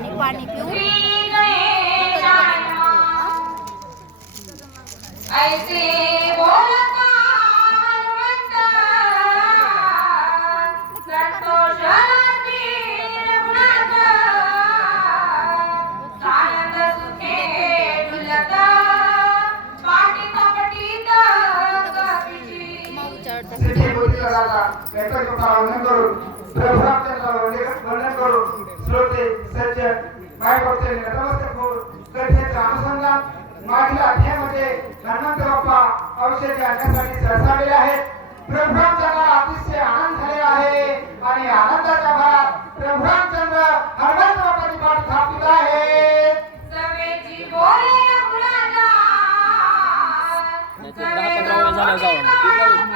आणि पाणी पिऊन कृपा वर्णन करून वर्णन करून श्रोते सज्जन माय भक्तांनी नतमस्तक होऊन कथेचा अनुसंधान मागील अध्यायामध्ये हनुमंत बाप्पा औषधी आणण्यासाठी सरसावलेले आहेत. प्रभुरामचंद्राला अतिशय आनंद झालेला आहे आणि आनंदाच्या भरात प्रभुरामचंद्र हनुमंत बाप्पाची पाठ सवेची बोले दहा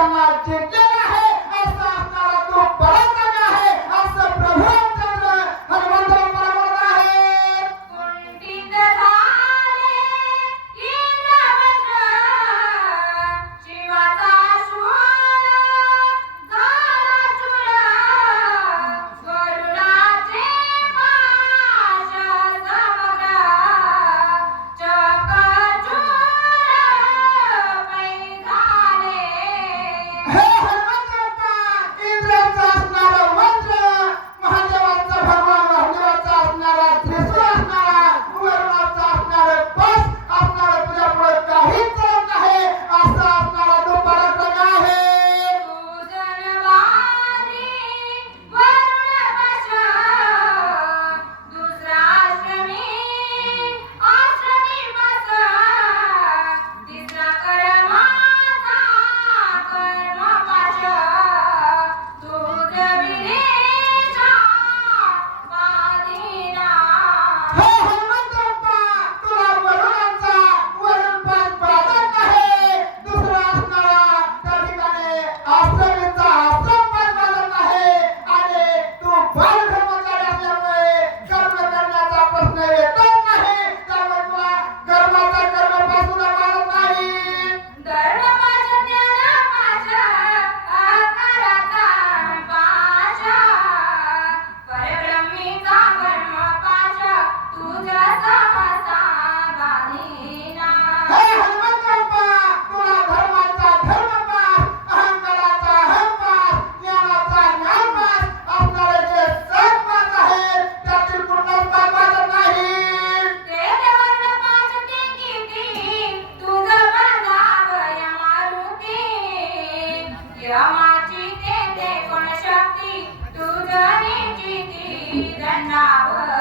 Come on, कोण शक्ती? तुझ निश्चिती धनावर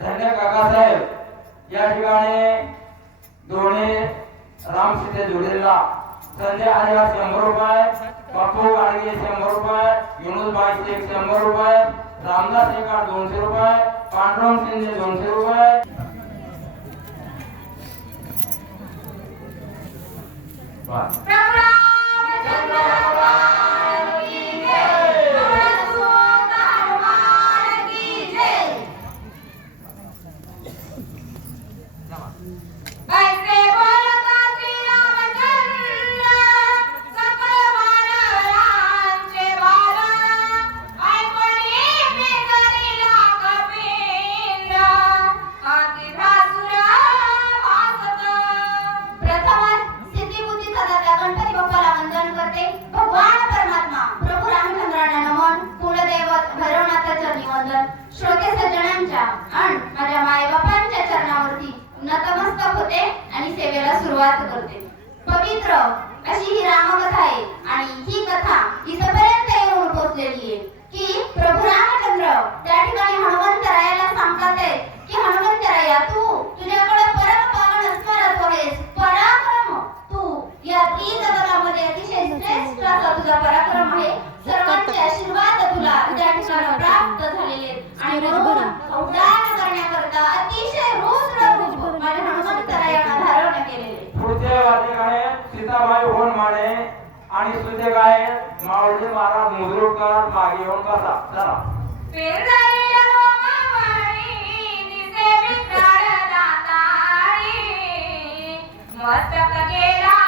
धन्य काकासाहेब. या ठिकाणी धोणे राम सीते जोडीला संजय आर्या शंभर रुपये बापू गाडगे शंभर रुपये विनोद बाई शेख शंभर रुपये रामदास एका दोनशे रुपये पांडुरंग शिंदे दोनशे रुपये. बस अतिशय रुद्र रूप आणि हनुमंतरा धारण केलेले पुढचे वाचक आहे सीताबाई माने आणि महाराज मुद्रुकर मागे बसा. चला. मस्तक गेला